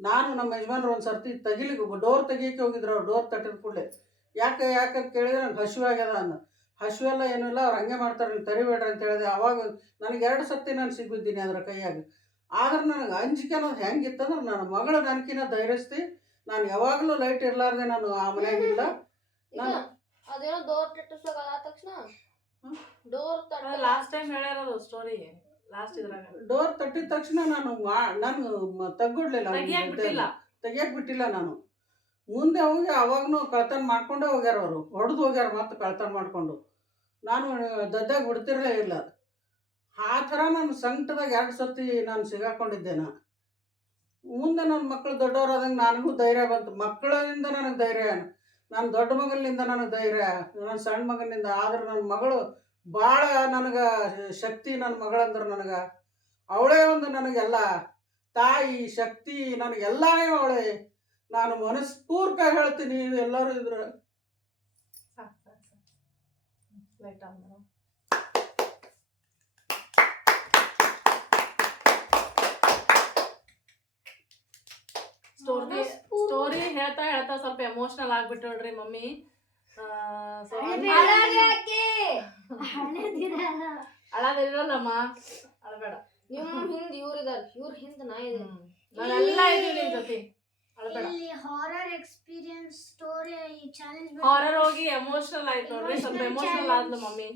ನಾನು ನಮ್ಮ ಯಜಮಾನ್ರು ಒಂದು ಸರ್ತಿ ತೆಗಿಲಿಕ್ಕೆ ಡೋರ್ ತೆಗಿಯೋಕೆ ಹೋಗಿದ್ರು, ಅವ್ರು ಡೋರ್ ತಟ್ಟಿದ ಕೂಡಲೇ. ಯಾಕೆ, ಯಾಕಂತ ಕೇಳಿದ್ರೆ ನನಗೆ ಹಸಿವಾಗ್ಯದ ಅಂದ. ಹಸಿವೆಲ್ಲ ಏನೂ ಇಲ್ಲ ಅವ್ರು ಹಂಗೆ ಮಾಡ್ತಾರೆ ನೀವು ತರಿಬೇಡ್ರಿ ಅಂತ ಹೇಳಿದೆ. ಅವಾಗ ನನಗೆ ಎರಡು ಸರ್ತಿ ನಾನು ಸಿಗ್ಬಿದ್ದೀನಿ ಅದರ ಕೈಯಾಗ. ಆದ್ರೆ ನನಗೆ ಅಂಜಿಕೆ ಅನ್ನೋದು ಹೆಂಗಿತ್ತಂದ್ರೆ ನನ್ನ ಮಗಳ ನನಕಿನ ಧೈರ್ಯಸ್ತಿ ನಾನು ಯಾವಾಗಲೂ ಲೈಟ್ ಇರಲಾರ್ದೆ ನಾನು ಆ ಮನೆಯಾಗಿಲ್ಲ ನಾನು- ಅದೇನೋ ಡೋರ್ ಅದಾದ ತಕ್ಷಣ. ಡೋರ್ ತಟ್ಟ ಲಾಸ್ಟ್ ಟೈಮ್ ಸ್ಟೋರಿ ಲಾಸ್ಟ್ ಇದ್ರಾಗ. ಡೋರ್ ತಟ್ಟಿದ ತಕ್ಷಣ ನಾನು ಮಾ ನಾನು ತೆಗ್ಗೊಡ್ಲಿಲ್ಲ ತೆಗಿಯಕ್ಕೆ ಬಿಟ್ಟಿಲ್ಲ ನಾನು. ಮುಂದೆ ಹೋಗಿ ಅವಾಗೂ ಕಳ್ತನ ಮಾಡ್ಕೊಂಡೇ ಹೋಗ್ಯಾರ ಅವರು. ಹೊಡೆದು ಹೋಗ್ಯಾರ ಮತ್ತೆ ಕಳ್ತನ ಮಾಡಿಕೊಂಡು. ನಾನು ದದ್ದಾಗ ಬಿಡ್ತಿರಲೇ ಇಲ್ಲ. ಆ ಥರ ನಾನು ಸಂಕಟದಾಗ ಎರಡು ಸರ್ತಿ ನಾನು ಸಿಗಾಕೊಂಡಿದ್ದೆ ನಾನು ಮುಂದೆ ನನ್ನ ಮಕ್ಕಳು ದೊಡ್ಡವರಾದಂಗೆ ನನಗೂ ಧೈರ್ಯ ಬಂತು. ಮಕ್ಕಳಿಂದ ನನಗೆ ಧೈರ್ಯ. ನನ್ನ ದೊಡ್ಡ ಮಗನಿಂದ ನನಗೆ ಧೈರ್ಯ. ನನ್ನ ಸಣ್ಣ ಮಗನಿಂದ. ಆದ್ರೆ ನನ್ನ ಮಗಳು ಭಾಳ ನನಗೆ ಶಕ್ತಿ ನನ್ನ ಮಗಳಂದ್ರೆ ನನಗೆ. ಅವಳೇ ಒಂದು ನನಗೆಲ್ಲ. ತಾಯಿ, ಶಕ್ತಿ, ನನಗೆಲ್ಲನೇ ಅವಳೆ. ನಾನು ಮನಸ್ಪೂರ್ಕ ಹೇಳ್ತೀನಿ ಎಲ್ಲರೂ ಇದ್ರ. ಸ್ಟೋರಿ ಸ್ಟೋರಿ ಹೇಳ್ತಾ ಹೇಳ್ತಾ ಸ್ವಲ್ಪ ಎಮೋಷನಲ್ ಆಗ್ಬಿಟ್ಟು ನೋಡ್ರಿ ಮಮ್ಮಿ ಅಳದಿರಲ್ಲಮ್ಮ. ಅಳಬೇಡ. ನಿಮ್ ಹಿಂದ್ ಇವ್ರ ಇದಾರ ಇವ್ರ ಹಿಂದ್ ನಾ ಇದ್ದೀನಿ. ನಾವೆಲ್ಲ ಇದೀವಿ ನಿಮ್ ಜೊತೆ. ಇಲ್ಲಿ ಹಾರರ್ ಎಕ್ಸ್ಪೀರಿಯನ್ಸ್ ಸ್ಟೋರಿ ಈ ಚಾಲೆಂಜ್ ಹಾರರ್ ಹೋಗಿ ಎಮೋಷನಲ್ ಆಯ್ತು ನೋಡ್ರಿ ಸ್ವಲ್ಪ ಎಮೋಷನಲ್ ಆದ್ಲು ಮಮ್ಮಿ.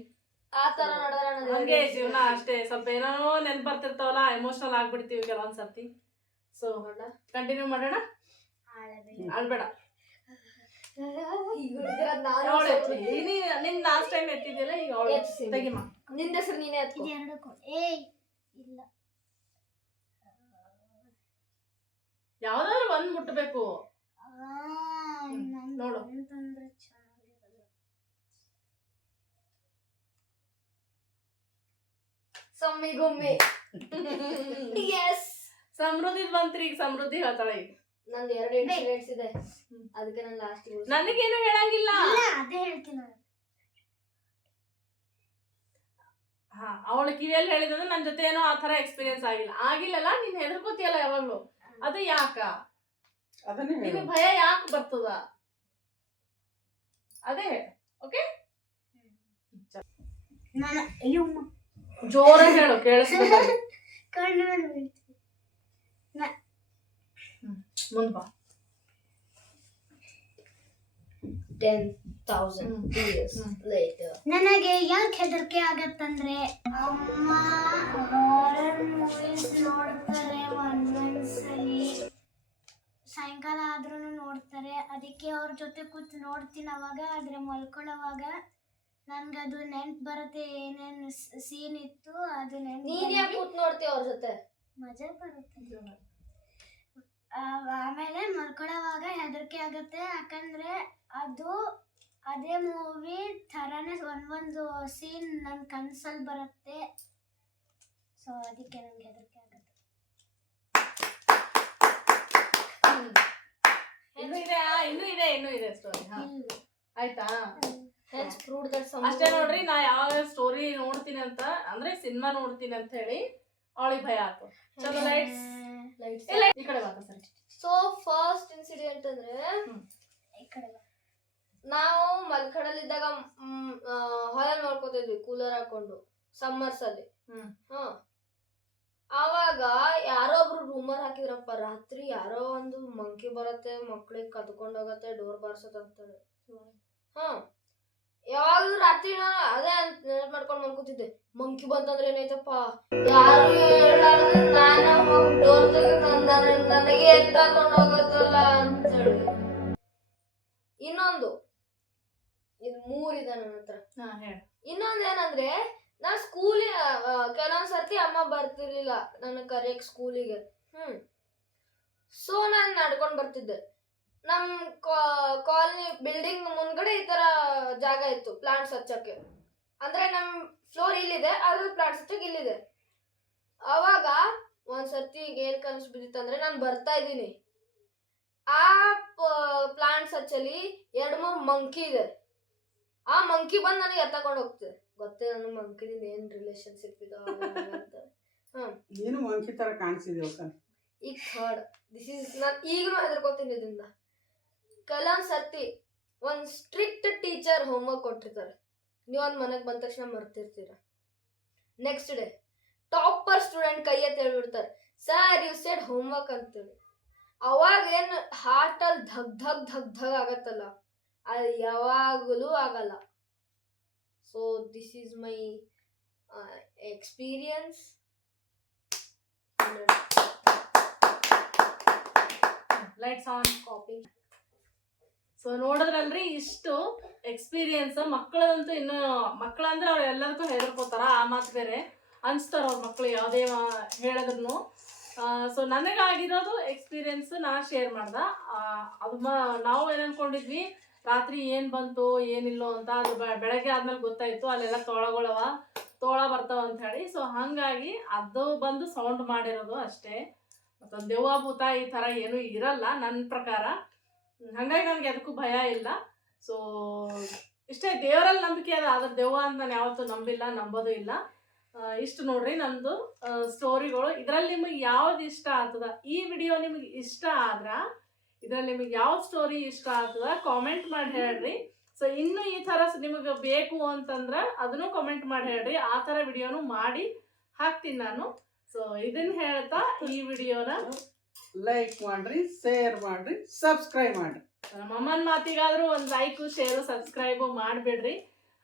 ಆ ತರ ನೋಡಿದ್ರೆ ಹಂಗೆ ಜೀವನ ಅಷ್ಟೇ ಸ್ವಲ್ಪ ಏನೋ ನೆನ್ಪ್ ಬರ್ತಿರ್ತಾವಲ್ಲ ಎಮೋಷನಲ್ ಆಗ್ಬಿಡ್ತೀವಿ ಕೆಲವೊಂದ್ ಸರ್ತಿ ಸೊ ಕಂಟಿನ್ಯೂ ಮಾಡೋಣ? ಅಳ್ಬೇಡ. ಅವಳು ಎತ್ಲಿ ನೀ- ನಿನ್ ಲಾಸ್ಟ್ ಟೈಮ್ ಎತ್ತಿದ್ದಿಲ್ಲ ಈಗ ಅವಳು. ತೆಗಿಮ. ನಿಂದ ಹೆಸರು ನೀನೇ ಎತ್ಕೊ. ಎರಡು ಏಯ್ ಇಲ್ಲ. ಯಾವ್ದಾದ್ರು ಒಂದ್ ಮುಟ್ಬೇಕು. ನೋಡು. ಸಮ್ಮಿ ಗುಮ್ಮಿ. ಎಸ್ ಸಮೃದ್ಧಿ ಬಂತ್ರಿ ಈಗ ಸಮೃದ್ಧಿ ಹೇಳ್ತಾಳೆ ಈಗ. ನಂದು ಎರಡು ಇನ್ಸಿಡೆಂಟ್ಸ್ ಇದೆ. ಅದಕ್ಕೆ ನಾನು ಲಾಸ್ಟ್ ನನಗೇನು ಹೇಳಂಗಿಲ್ಲ. ಇಲ್ಲ ಅದೇ ಹೇಳ್ತೀನಿ. ಹಾ ಅವಳ ಕಿವಿಯಲ್ಲಿ ಹೇಳಿದ್ರೆ ನನ್ನ ಜೊತೆ ಏನೋ ಆ ತರ ಎಕ್ಸ್ಪೀರಿಯನ್ಸ್ ಆಗಿಲ್ಲ. ಆಗಿಲ್ಲಲ್ಲ ನೀನ್ ಹೆದರ್ಕೋತಿಯಲ್ಲ ಯಾವಾಗ್ಲೂ. ಅದು ಯಾಕ ನಿಮಗೆ ಭಯ ಯಾಕೆ ಬರ್ತದ ಅದೇ ಓಕೆ ಜೋರ ಹೇಳು ಕೇಳಿಸ್ಬೇಕು ಮುಂದ್ ಬಾ 10 ತೌಸಂಡ್ ನನಗೆ ಯಾಕೆ ಹೆದರಿಕೆ ಆಗತ್ತಂದ್ರೆ ಅಮ್ಮ ಹಾರರ್ ಮೂವೀಸ್ ನೋಡ್ತಾರೆ ಒಂದೊಂದ್ಸಲಿ. ಸಾಯಂಕಾಲ ಆದ್ರೂ ನೋಡ್ತಾರೆ. ಅದಕ್ಕೆ ಅವ್ರ ಜೊತೆ ಕೂತು ನೋಡ್ತೀನಿ ಅವಾಗ ಆದರೆ ಮಲ್ಕೊಳ್ಳೋವಾಗ ನನ್ಗೆ ಅದು ನೆನ್ಪು ಬರುತ್ತೆ ಏನೇನು ಸೀನ್ ಇತ್ತು ಅದು ಕೂತ್ ನೋಡ್ತೀಯ ಅವ್ರ ಜೊತೆ? ಮಜಾ ಬರುತ್ತೆ ಆಮೇಲೆ ಮಲ್ಕೊಳ್ಳೋವಾಗ ಹೆದರಿಕೆ ಆಗುತ್ತೆ ಯಾಕಂದ್ರೆ ಅದು ಅದೇ ಮೂವಿ ಥರನೇ ಒಂದೊಂದು ಸೀನ್ ನನ್ನ ಕನ್ಸಲ್ಲಿ ಬರುತ್ತೆ. ಸೊ ಅದಕ್ಕೆ ನನಗೆ ಹೆದರಿಕೆ ಆಗುತ್ತೆ. ಇನ್ನು ಇದೆ ಇನ್ನೂ ಇದೆ ಇನ್ನೂ ಇದೆ ಸ್ಟೋರಿ. ಆಯ್ತಾ? ಅಷ್ಟೇ ನೋಡ್ರಿ ನಾ ಯಾವ ಸ್ಟೋರಿ ನೋಡ್ತೀನಿ ಅಂತ ಅಂದ್ರೆ ಸಿನಿಮಾ ನೋಡ್ತೀನಿ ಅಂತ ಹೇಳಿ ಅವಳಿಗೆ ಭಯ ಆಯ್ತು ಚಲೋ ಲೈಟ್ಸ್ ಲೈಟ್ಸ್ ಇಲ್ಲ ಈ ಕಡೆ ಮಾತಾ ಸರಿ. ಸೊ ಫಸ್ಟ್ ಇನ್ಸಿಡೆಂಟ್ ಅಂದ್ರೆ ಈ ಕಡೆ ಬಾ. ನಾವು ಮಲ್ಕಡಲ್ಲಿದ್ದಾಗ ಹೊಲ ಮಾಡ್ಕೋತಿದ್ವಿ ಕೂಲರ್ ಹಾಕೊಂಡು ಸಮ್ಮರ್ಸ್ ಅಲ್ಲಿ. ಹ್ಮ್. ಹ. ಆವಾಗ ಯಾರೋ ಒಬ್ರು ರೂಮರ್ ಹಾಕಿದ್ರಪ್ಪ ರಾತ್ರಿ ಯಾರೋ ಒಂದು ಮಂಕಿ ಬರತ್ತೆ ಮಕ್ಳಿಗೆ ಕದ್ಕೊಂಡ್ ಹೋಗತ್ತೆ ಡೋರ್ ಬಾರ್ಸತ್ ಅಂತೇಳಿ. ಹ. ಯಾವಾಗ್ಲೂ ರಾತ್ರಿ ನಾನು ಅದೇ ಅಂತ ನೆನಪು ಮಾಡ್ಕೊಂಡ್ ಮಲ್ಕೋತಿದ್ದೆ. ಮಂಕಿ ಬಂತಂದ್ರೆ ಏನಾಯ್ತಪ್ಪ? ಯಾರು ಹೇಳಾರ್ದೆ ನಾನು ಹೋಗಿ ಡೋರ್ ತೆಗೆದು ನನಗೆ ಎತ್ತಾಕೊಂಡು ಹೋಗತ್ತಲ್ಲ ಅಂತೇಳಿ. ಇನ್ನೊಂದು. ಇದು ಮೂರಿದೆ ನನ್ನ ಹತ್ರ. ಹಾ ಹೇಳು. ಇನ್ನೊಂದ್ ಏನಂದ್ರೆ ನಾ ಸ್ಕೂಲ್ ಕೆಲವೊಂದ್ ಸರ್ತಿ ಅಮ್ಮ ಬರ್ತಿರ್ಲಿಲ್ಲ ನನ್ನ ಕರೆಕ್ಟ್ ಸ್ಕೂಲಿಗೆ ಹ್ಮ್. ಸೊ ನಾನು ನಡ್ಕೊಂಡ್ ಬರ್ತಿದ್ದೆ. ನಮ್ ಕಾಲನಿ ಬಿಲ್ಡಿಂಗ್ ಮುಂದ್ಗಡೆ ಈ ತರ ಜಾಗ ಇತ್ತು ಪ್ಲಾಂಟ್ಸ್ ಹಚ್ಚಕ್ಕೆ. ಅಂದ್ರೆ ನಮ್ ಫ್ಲೋರ್ ಇಲ್ಲಿದೆ ಅದ್ರ ಪ್ಲಾಂಟ್ಸ್ ಹಚ್ಚಕ್ ಇಲ್ಲಿದೆ. ಅವಾಗ ಒಂದ್ಸರ್ತಿ ಏನ್ ಕನಸು ಬಿದ್ದಿತ್ತಂದ್ರೆ ನಾನು ಬರ್ತಾ ಇದ್ದೀನಿ. ಆ ಪ್ಲಾಂಟ್ಸ್ ಹಚ್ಚಲಿ ಎರಡ್ ಮೂರ್ ಮಂಕಿ ಇದೆ. ಆ ಮಂಕಿ ಬಂದು ನನಗೆ ಎತ್ತಕೊಂಡು ಹೋಗ್ತದೆ. ಗೊತ್ತೇ ನನ್ನ ಮಂಕಿದಿಂದ ಏನ್ ರಿಲೇಶನ್ಶಿಪ್ ಇದೆ ಅಂತ. ಏನು ಮಂಕಿ ತರ ಕಾಣಿಸಿದೆ ಈಗ ಥರ್ಡ್ ದಿಸ್ ಇಸ್ ನಾನು ಈಗಲೂ ಹೆದರ್ಕೋತೀನಿ ಇದರಿಂದ. ಕೆಲವೊಂದ್ ಸರ್ತಿ ಒಂದು ಸ್ಟ್ರಿಕ್ಟ್ ಟೀಚರ್ ಹೋಮ್ವರ್ಕ್ ಕೊಟ್ಟಿರ್ತಾರೆ. ನೀವು ಒಂದ್ ಮನೆಗೆ ಬಂದ ತಕ್ಷಣ ಮರ್ತಿರ್ತೀರ. ನೆಕ್ಸ್ಟ್ ಡೇ ಟಾಪರ್ ಸ್ಟೂಡೆಂಟ್ ಕೈ ಎತ್ತಿ ಹೇಳ್ಬಿಡ್ತಾರೆ. ಸರ್ ಯು ಸೆಡ್ ಹೋಮ್ವರ್ಕ್ ಅಂತೇಳಿ. ಅವಾಗ ಏನು ಹಾರ್ಟ್ ಅಲ್ಲಿ ಧಗ್ ಧಗ್ ಧಗ್ ಧಗ್ ಆಗತ್ತಲ್ಲ. ಅದು ಯಾವಾಗಲೂ ಆಗಲ್ಲ. So this is my experience lights on copy so ನೋಡಿದ್ರಲ್ರಿ ಇಷ್ಟು ಎಕ್ಸ್ಪೀರಿಯನ್ಸ್ ಮಕ್ಕಳದಂತೂ ಇನ್ನು, ಮಕ್ಕಳಂದ್ರೆ ಅವ್ರು ಎಲ್ಲದಕ್ಕೂ ಹೆದರ್ಕೋತಾರ, ಆ ಮಾತು ಬೇರೆ. ಅನ್ಸ್ತಾರ ಅವ್ರ ಮಕ್ಕಳು ಯಾವುದೇ ಹೇಳಿದ್ರು ಸೊ ನನಗಾಗಿರೋದು ಎಕ್ಸ್ಪೀರಿಯನ್ಸ್ ನಾ ಶೇರ್ ಮಾಡ್ದೆ. ಅದು ನಾವು ಏನು ಅನ್ಕೊಂಡಿದ್ವಿ ರಾತ್ರಿ ಏನು ಬಂತು, ಏನಿಲ್ಲೋ ಅಂತ ಅದು ಬೆಳಗ್ಗೆ ಆದ್ಮೇಲೆ ಗೊತ್ತಾಯಿತು, ಅಲ್ಲೆಲ್ಲ ತೋಳಗಳವ, ತೋಳ ಬರ್ತಾವ ಅಂತ ಹೇಳಿ. ಸೊ ಹಂಗಾಗಿ ಅದು ಬಂದು ಸೌಂಡ್ ಮಾಡಿರೋದು ಅಷ್ಟೇ. ಮತ್ತೊಂದು ದೆವ್ವ ಭೂತ ಈ ಥರ ಏನೂ ಇರಲ್ಲ ನನ್ನ ಪ್ರಕಾರ. ಹಂಗಾಗಿ ನನಗೆ ಅದಕ್ಕೂ ಭಯ ಇಲ್ಲ. ಸೊ ಇಷ್ಟೇ ದೇವರಲ್ಲಿ ನಂಬಿಕೆ ಅದ, ಆದ್ರೆ ದೆವ್ವ ಅಂತ ನಾನು ಯಾವತ್ತೂ ನಂಬಿಲ್ಲ, ನಂಬೋದು ಇಲ್ಲ. ಇಷ್ಟು ನೋಡ್ರಿ ನಂದು ಸ್ಟೋರಿಗಳು ಇದರಲ್ಲಿ ನಿಮಗೆ ಯಾವ್ದು ಇಷ್ಟ ಆಗ್ತದ? ಈ ವಿಡಿಯೋ ನಿಮಗೆ ಇಷ್ಟ ಆದ್ರ ಇದ್ರಲ್ಲಿ ನಿಮಗೆ ಯಾವ ಸ್ಟೋರಿ ಇಷ್ಟ ಆಗ್ತದ ಕಾಮೆಂಟ್ ಮಾಡಿ ಹೇಳ್ರಿ. ಸೊ ಇನ್ನು ಈ ಥರ ನಿಮಗೆ ಬೇಕು ಅಂತಂದ್ರೆ ಅದನ್ನು ಕಾಮೆಂಟ್ ಮಾಡಿ ಹೇಳ್ರಿ. ಆ ಥರ ವಿಡಿಯೋನು ಮಾಡಿ ಹಾಕ್ತೀನಿ ನಾನು. ಸೊ ಇದನ್ನ ಹೇಳ್ತಾ ಈ ವಿಡಿಯೋನ ಲೈಕ್ ಮಾಡ್ರಿ ಶೇರ್ ಮಾಡ್ರಿ ಸಬ್ಸ್ಕ್ರೈಬ್ ಮಾಡ್ರಿ. ನಮ್ಮ ಅಮ್ಮನ ಮಾತಿಗಾದ್ರೂ ಒಂದು ಲೈಕು ಶೇರು ಸಬ್ಸ್ಕ್ರೈಬು ಮಾಡಿಬಿಡ್ರಿ.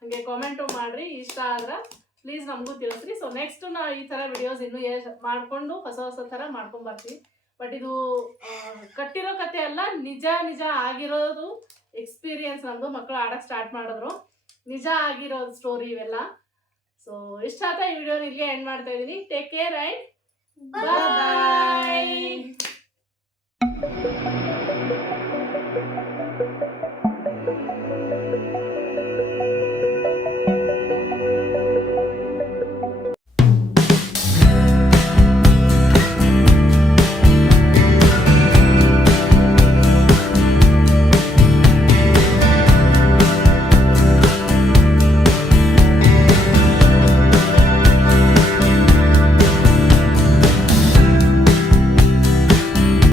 ಹಾಗೆ ಕಾಮೆಂಟು ಮಾಡ್ರಿ ಇಷ್ಟ ಆದ್ರೆ ಪ್ಲೀಸ್ ನಮಗೂ ತಿಳಿಸ್ರಿ. ಸೊ ನೆಕ್ಸ್ಟ್ ನಾವು ಈ ಥರ ವಿಡಿಯೋಸ್ ಇನ್ನೂ ಮಾಡ್ಕೊಂಡು ಮಾಡಿಕೊಂಡು ಹೊಸ ಹೊಸ ಥರ ಮಾಡ್ಕೊಂಡು ಬರ್ತೀವಿ ಬಟ್ ಇದು ಕಟ್ಟಿರೋ ಕತೆ ಅಲ್ಲ, ನಿಜ ನಿಜ ಆಗಿರೋದು ಎಕ್ಸ್ಪೀರಿಯನ್ಸ್ ನಂದು. ಮಕ್ಕಳು ಆಡಕ್ಕೆ ಸ್ಟಾರ್ಟ್ ಮಾಡಿದ್ರು. ನಿಜ ಆಗಿರೋ ಸ್ಟೋರಿ ಇವೆಲ್ಲ. ಸೊ ಇಷ್ಟ ಆತ ಈ ವಿಡಿಯೋ ಇಲ್ಲಿಗೆ ಎಂಡ್ ಮಾಡ್ತಾ ಇದ್ದೀನಿ. Take care and bye